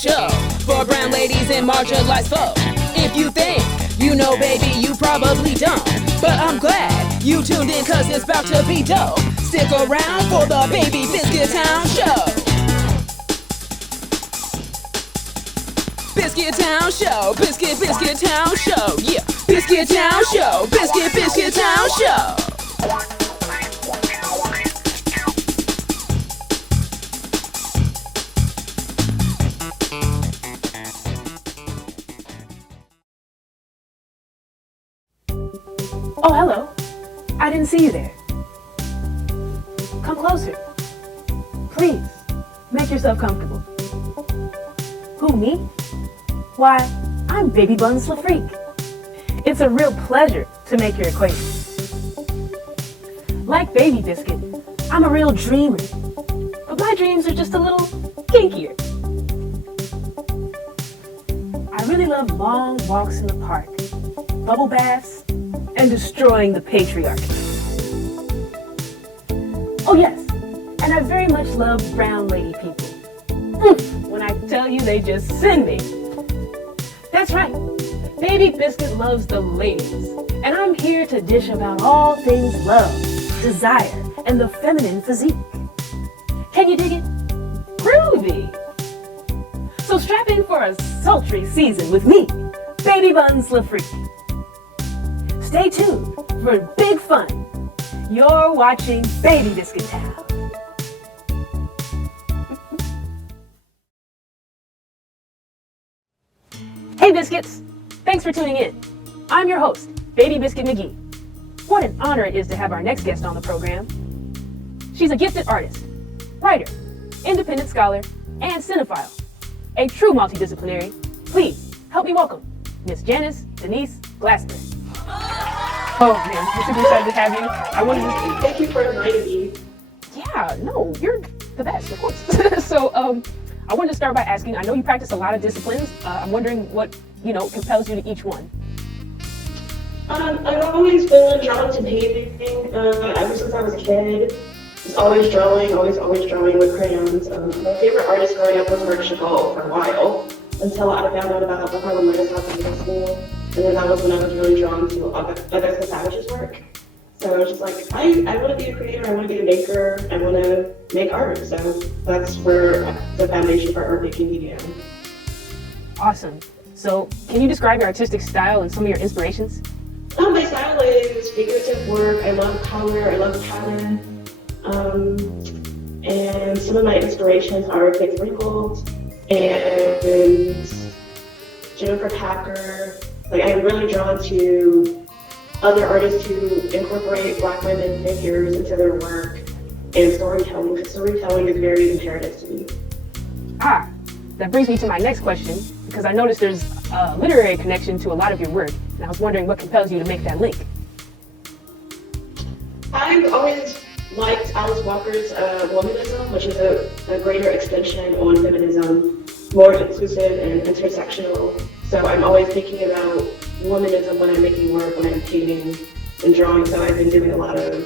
show for brown ladies and marginalized folk. If you think you know, baby, you probably don't. But I'm glad you tuned in, cause it's about to be dope. Stick around for the Baby Biscuit Town show. Biscuit Town show, Biscuit Town show, yeah. Biscuit Town show, Biscuit Town show. Oh, hello. I didn't see you there. Come closer. Please, make yourself comfortable. Who, me? Why, I'm Baby Buns LaFreak. It's a real pleasure to make your acquaintance. Like Baby Biscuit, I'm a real dreamer, but my dreams are just a little kinkier. I really love long walks in the park, bubble baths, and destroying the patriarchy. Oh yes, and I very much love brown lady people. When I tell you, they just send me. That's right, Baby Biscuit loves the ladies, and I'm here to dish about all things love, desire, and the feminine physique. Can you dig it? Groovy! So strap in for a sultry season with me, Baby Buns LaFreak. Stay tuned for big fun. You're watching Baby Biscuit Town. Hey Biscuits, thanks for tuning in. I'm your host, Baby Biscuit McGee. What an honor it is to have our next guest on the program. She's a gifted artist, writer, independent scholar, and cinephile. A true multi-disciplinary. Please help me welcome Miss Janyce Denise Glasper. Oh man, we're super excited to have you. I wanted to thank you for inviting me. Yeah, no, you're the best, of course. So, I wanted to start by asking, I know you practice a lot of disciplines. I'm wondering what, compels you to each one. I've always been drawn to painting. Ever since I was a kid, just always drawing with crayons. My favorite artist growing up was Brie Hope for a while, until I found out about the Harlem Renaissance in high school. And then that was when I was really drawn to Augustus Savage's work. So I was just like, I want to be a creator, I want to be a maker, I want to make art. So that's where the foundation for art making began. Awesome. So can you describe your artistic style and some of your inspirations? My style is figurative work. I love color, I love pattern. And some of my inspirations are Faith Wrinkled and Jennifer Packer. Like, I'm really drawn to other artists who incorporate Black women figures into their work and storytelling, because storytelling is very imperative to me. That brings me to my next question, because I noticed there's a literary connection to a lot of your work, and I was wondering what compels you to make that link. I've always liked Alice Walker's womanism, which is a greater extension on feminism, more inclusive and intersectional. So I'm always thinking about womanism when I'm making work, when I'm painting and drawing. So I've been doing a lot of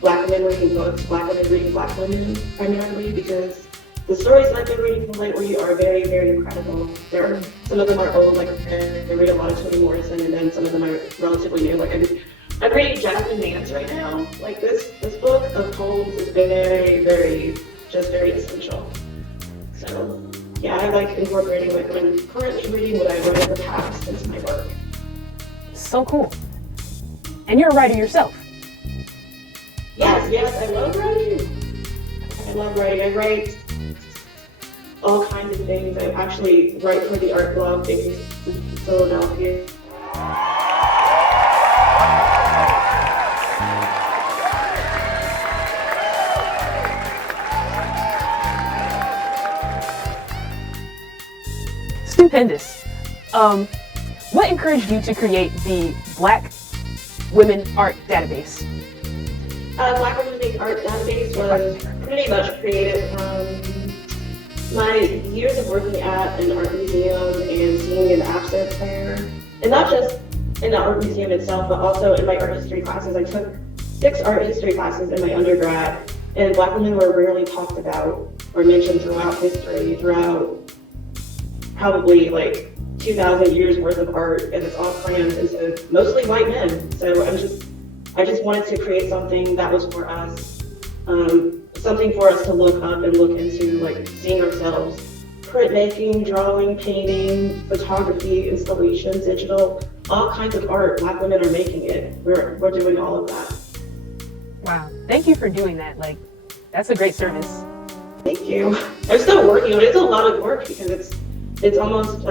Black women reading books, Black women reading Black women primarily, because the stories that I've been reading lately are very, very incredible. Some of them are old, like I read a lot of Toni Morrison, and then some of them are relatively new. Like I'm reading Jasmine Nance right now. Like this book of poems is very, very essential. So yeah, I like incorporating what I'm currently reading, what I've read in the past, into my work. So cool. And you're a writer yourself. Yes, I love writing. I write all kinds of things. I actually write for the art blog Baby in Philadelphia. Stupendous. What encouraged you to create the Black Women Art Database? Black Women Make Art Database was pretty much created from my years of working at an art museum and seeing an absence there. And not just in the art museum itself, but also in my art history classes. I took 6 art history classes in my undergrad, and Black women were rarely talked about or mentioned throughout history, throughout probably like 2,000 years worth of art, and it's all crammed into mostly white men. So I just wanted to create something that was for us, something for us to look up and look into, like seeing ourselves. Printmaking, drawing, painting, photography, installation, digital, all kinds of art. Black women are making it. We're doing all of that. Wow. Thank you for doing that. Like, that's a great service. Thank you. I'm still working on it. It's a lot of work because it's almost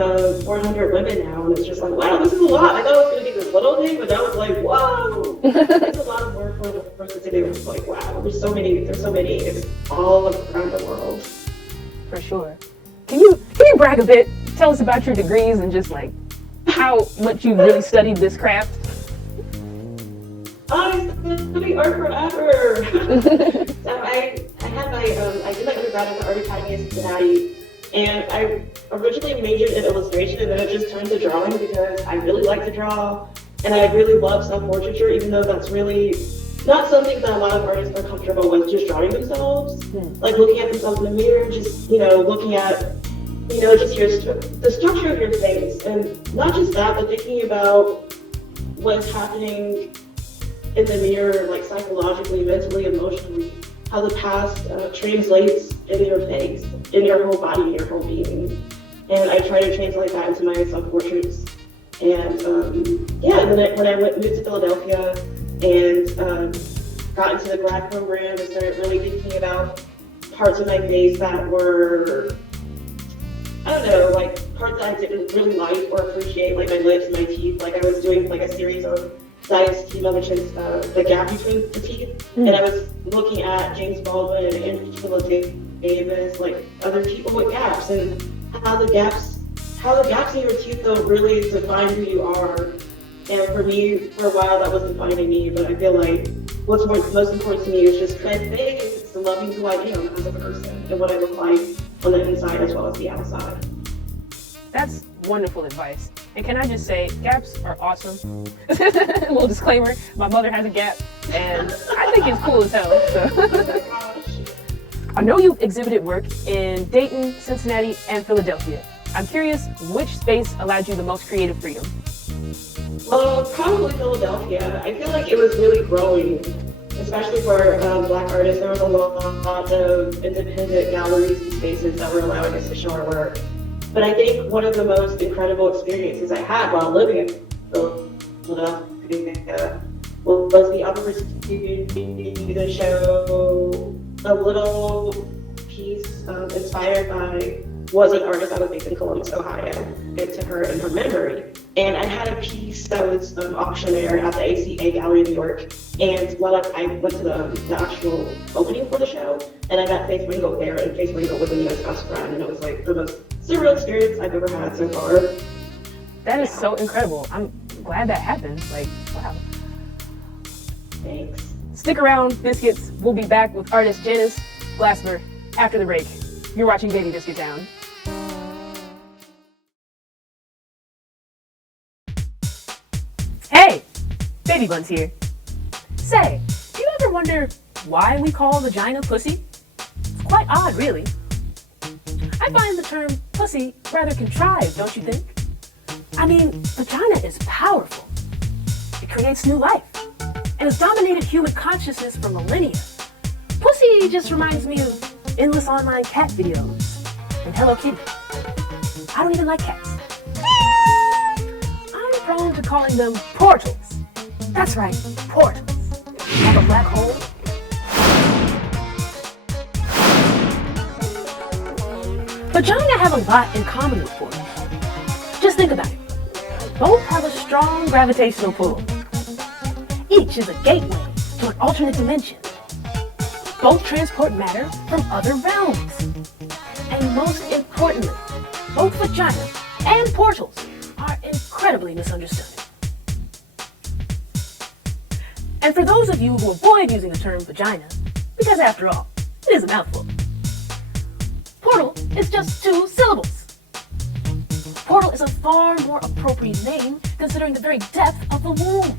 400 women now, and it's just like, wow, this is a lot. I thought it was going to be this little thing, but now it's like, whoa. It's a lot of work for the person to do. It's like, wow, there's so many. It's all around the world. For sure. Can you brag a bit? Tell us about your degrees and just like how much you really studied this craft. I studied art forever. So I had my I did my undergrad at the Art Academy in Cincinnati, and I originally majored in illustration, and then it just turned to drawing because I really like to draw, and I really love self-portraiture, even though that's really not something that a lot of artists are comfortable with, just drawing themselves, like looking at themselves in the mirror, just, looking at, just the structure of your face. And not just that, but thinking about what's happening in the mirror, like psychologically, mentally, emotionally, how the past translates in your face, in your whole body, your whole being. And I try to translate that into my self-portraits. And and then when I moved to Philadelphia, and got into the grad program and started really thinking about parts of my face that were, I don't know, like parts that I didn't really like or appreciate, like my lips, my teeth. Like I was doing like a series of Dyke's teeth, which is the gap between the teeth, and I was looking at James Baldwin and Angela Davis, like other people with gaps, and how the gaps in your teeth don't really define who you are. And for me, for a while, that was defining me, but I feel like what's most important to me is just my face, and loving who I am as a person and what I look like on the inside as well as the outside. That's wonderful advice. And can I just say, gaps are awesome. A little disclaimer, my mother has a gap, and I think it's cool as hell. So. Oh my gosh. I know you've exhibited work in Dayton, Cincinnati, and Philadelphia. I'm curious, which space allowed you the most creative freedom? Probably Philadelphia. I feel like it was really growing, especially for Black artists. There was a lot of independent galleries and spaces that were allowing us to show our work. But I think one of the most incredible experiences I had while living in Philadelphia was the opportunity to show a little piece inspired by was an artist that was based in Columbus, Ohio, and to her in her memory. And I had a piece that was auctioneer at the ACA Gallery in New York. And while I went to the actual opening for the show, and I met Faith Ringo there, and Faith Ringo was a U.S. best friend, and it was like the most surreal experience I've ever had so far. That is so incredible. I'm glad that happened. Like, wow. Thanks. Stick around, Biscuits. We'll be back with artist Janyce Glasper after the break. You're watching Baby Biscuit Town. Hey, Baby Buns here. Say, do you ever wonder why we call vagina pussy? It's quite odd, really. I find the term pussy rather contrived, don't you think? I mean, vagina is powerful. It creates new life and has dominated human consciousness for millennia. Pussy just reminds me of endless online cat videos and Hello Kitty. I don't even like cats. I'm prone to calling them portals. That's right, portals. Like a black hole. Vagina have a lot in common with portals. Just think about it. Both have a strong gravitational pull. Each is a gateway to an alternate dimension. Both transport matter from other realms. And most importantly, both vagina and portals are incredibly misunderstood. And for those of you who avoid using the term vagina, because after all, it is a mouthful, portal is just 2 syllables. Portal is a far more appropriate name considering the very depth of the womb.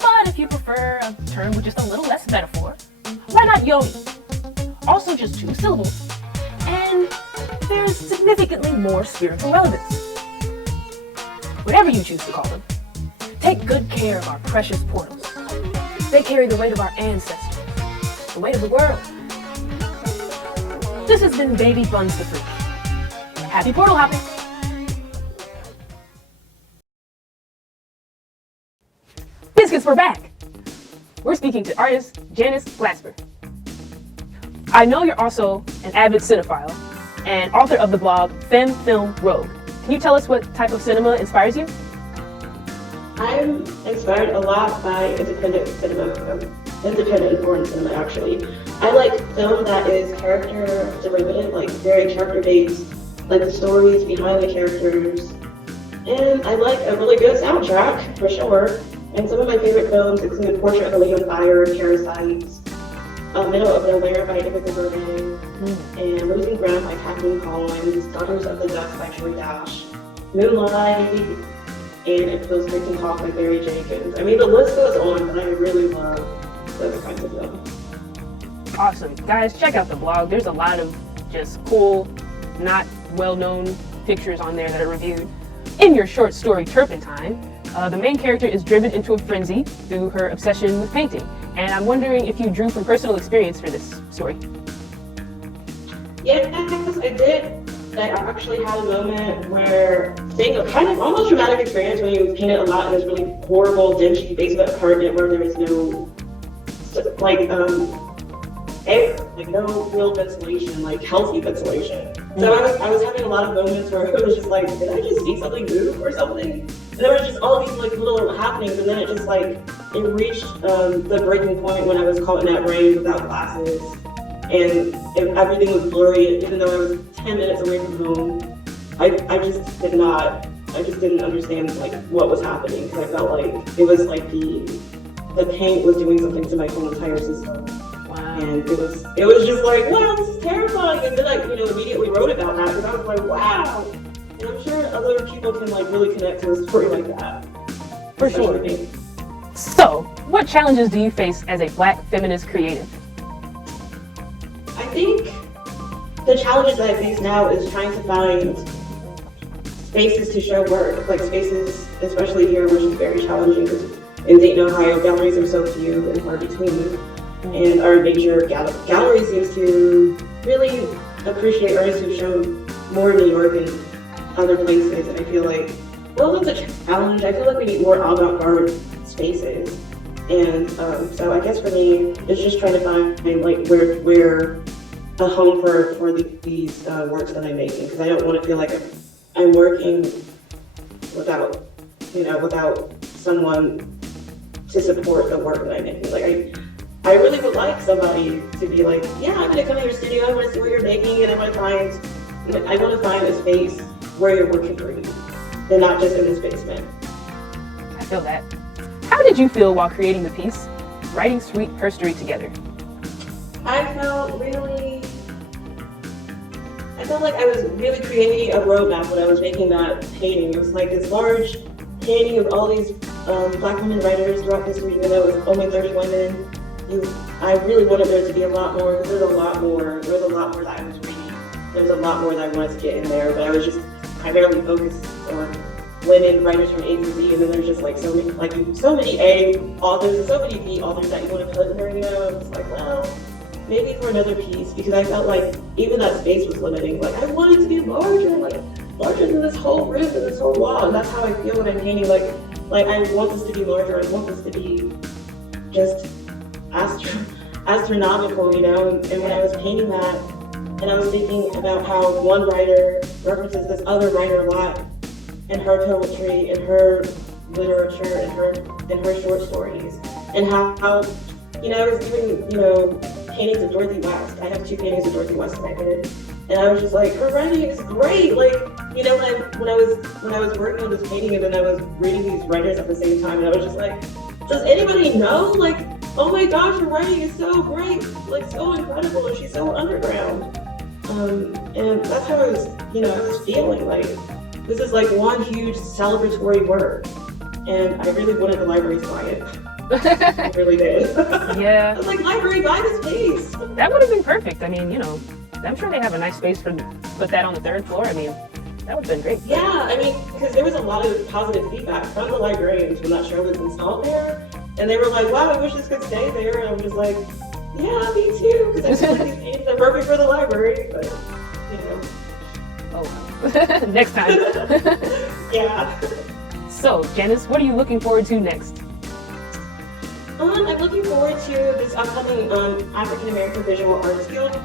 But if you prefer a term with just a little less metaphor, why not yoni? Also just 2 syllables. And there's significantly more spiritual relevance. Whatever you choose to call them, take good care of our precious portals. They carry the weight of our ancestors, the weight of the world. This has been Baby Buns LaFreak. Happy portal hopping! Biscuits, we're back! We're speaking to artist Janyce Glasper. I know you're also an avid cinephile and author of the blog Femme Film Rogue. Can you tell us what type of cinema inspires you? I'm inspired a lot by independent cinema, independent and foreign cinema actually. I like film that is character derivative, like very character based, like the stories behind the characters. And I like a really good soundtrack, for sure. And some of my favorite films include Portrait of a Lady on Fire, Parasites, Middle of Nowhere by David Berman, and Losing Ground by Kathleen Collins, Daughters of the Dust by Troy Dash, Moonlight, and It Feels Great to Talk by Barry Jenkins. I mean, the list goes on, but I really love those kinds of films. Awesome. Guys, check out the blog. There's a lot of just cool, not well-known pictures on there that are reviewed. In your short story, Turpentine, the main character is driven into a frenzy through her obsession with painting. And I'm wondering if you drew from personal experience for this story. Yes, I did. I actually had a moment where seeing a kind of almost traumatic experience when you painted a lot in this really horrible, dingy basement apartment where there was no, air, like no real ventilation, like healthy ventilation. So I was having a lot of moments where it was just like, did I just see something move or something? And there was just all these like little happenings, and then it just like, it reached the breaking point when I was caught in that rain without glasses. And everything was blurry, even though I was 10 minutes away from home. I just didn't understand like what was happening, because I felt like it was like the paint was doing something to my whole entire system. Wow. And it was just like, wow, this is terrifying. And then I, immediately wrote about that, because I was like, wow. And I'm sure other people can like really connect to a story like that. For sure. So, what challenges do you face as a Black feminist creative? I think the challenges that I face now is trying to find spaces to show work, like spaces, especially here, which is very challenging because in Dayton, Ohio, galleries are so few and far between. And our major galleries used to really appreciate artists who've shown more in New York and other places. And I feel like, well, that's a challenge. I feel like we need more avant-garde spaces. And so I guess for me, it's just trying to find like where a home for these works that I'm making, because I don't want to feel like I'm working without someone to support the work that I'm making. Like I really would like somebody to be like, yeah, I'm gonna come to your studio, I want to see what you're making, and I want to find a space where your work can breathe, and not just in this basement. I feel that. How did you feel while creating the piece, writing Sweet Herstory together? I felt like I was really creating a roadmap when I was making that painting. It was like this large painting of all these Black women writers throughout history, even though it was only 30 women. I really wanted there to be a lot more, because there was a lot more that I was reading. There was a lot more that I wanted to get in there, but I was just primarily focused on women writers from A to Z, and then there's just like so many A authors and so many B authors that you want to put in there, It's like, well, maybe for another piece, because I felt like even that space was limiting. Like I wanted to be larger than this whole room and this whole wall, and that's how I feel when I'm painting. Like I want this to be larger. I want this to be just astronomical, And when I was painting that, and I was thinking about how one writer references this other writer a lot in her poetry, in her literature, in her short stories, and how I was doing, paintings of Dorothy West. I have 2 paintings of Dorothy West in my head, and I was just like, her writing is great. Like, when I was working on this painting, and then I was reading these writers at the same time, and I was just like, does anybody know? Like, oh my gosh, her writing is so great, like so incredible, and she's so underground. And that's how I was feeling like this is like one huge celebratory work, and I really wanted the library to buy it. I really did. Yeah. I was like, library, buy this piece. That would have been perfect. I mean, I'm sure they have a nice space for put that on the 3rd floor. I mean, that would have been great. Yeah, I mean, because there was a lot of positive feedback from the librarians when that show was installed there. And they were like, wow, I wish this could stay there. And I'm just like, yeah, me too. Because I feel like these paintings are perfect for the library. But, you know. Oh, next time. Yeah. So, Janyce, what are you looking forward to next? I'm looking forward to this upcoming African American Visual Arts Guild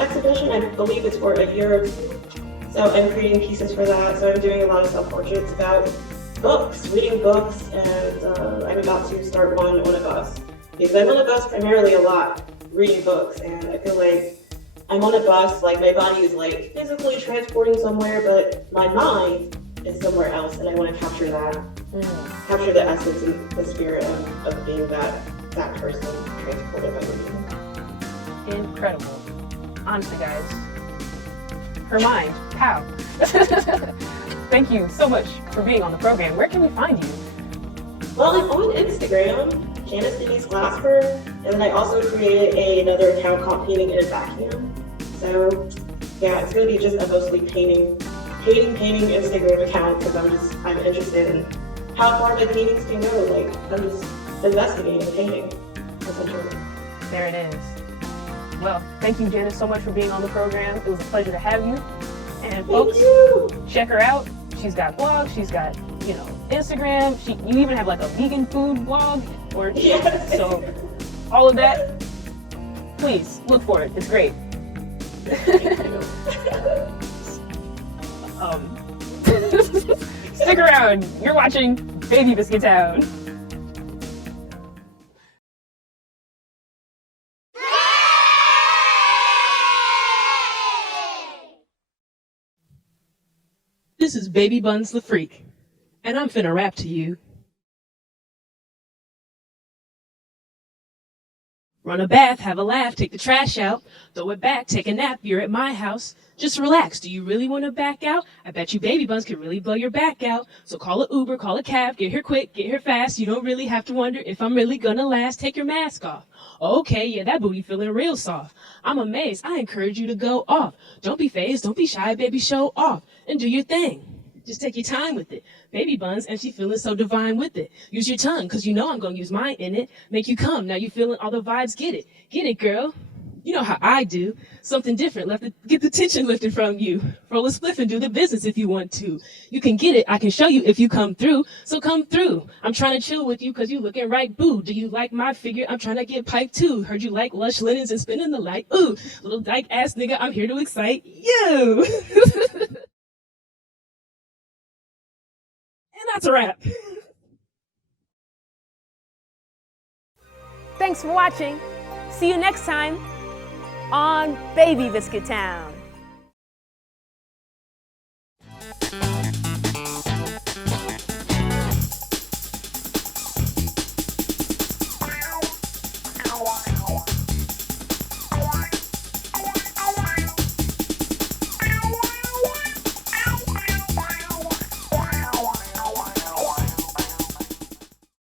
exhibition. I believe it's for a year or two. So I'm creating pieces for that. So I'm doing a lot of self-portraits about books, reading books, and I'm about to start one on a bus. Because I'm on a bus primarily a lot, reading books, and I feel like I'm on a bus, like my body is like physically transporting somewhere, but my mind is somewhere else, and I want to capture that. Capture the essence and the spirit of being that person transported by reading. Incredible. Honestly, guys. Her mind. How? Thank you so much for being on the program. Where can we find you? Well, I'm on Instagram, Janyce Denise Glasper, and then I also created another account called Painting in a Vacuum. So, yeah, it's going to be just a mostly painting Instagram account because I'm interested in how far my paintings can go. Like, I'm just investigating painting, essentially. There it is. Well, thank you, Janyce, so much for being on the program. It was a pleasure to have you. And folks, check her out. She's got blogs. She's got, Instagram. You even have like a vegan food blog. Yes. So all of that, please look for it. It's great. Stick around. You're watching Baby Biscuit Town. This is Baby Buns LaFreak, and I'm finna rap to you. Run a bath, have a laugh, take the trash out, throw it back, take a nap, you're at my house. Just relax, do you really want to back out? I bet you Baby Buns can really blow your back out. So call a Uber, call a cab, get here quick, get here fast. You don't really have to wonder if I'm really gonna last. Take your mask off. Okay, yeah, that booty feeling real soft. I'm amazed, I encourage you to go off. Don't be phased, don't be shy, baby, show off. And do your thing. Just take your time with it. Baby Buns, and she feeling so divine with it. Use your tongue, cause you know I'm gonna use mine in it. Make you come, now you feeling all the vibes, get it. Get it, girl. You know how I do. Something different, get the tension lifted from you. Roll a spliff and do the business if you want to. You can get it, I can show you if you come through. So come through. I'm trying to chill with you cause you looking right, boo. Do you like my figure? I'm trying to get piped too. Heard you like lush linens and spinning the light. Ooh, little dyke ass nigga, I'm here to excite you. And that's a wrap. Thanks for watching. See you next time on Baby Biscuit Town. Ow, ow.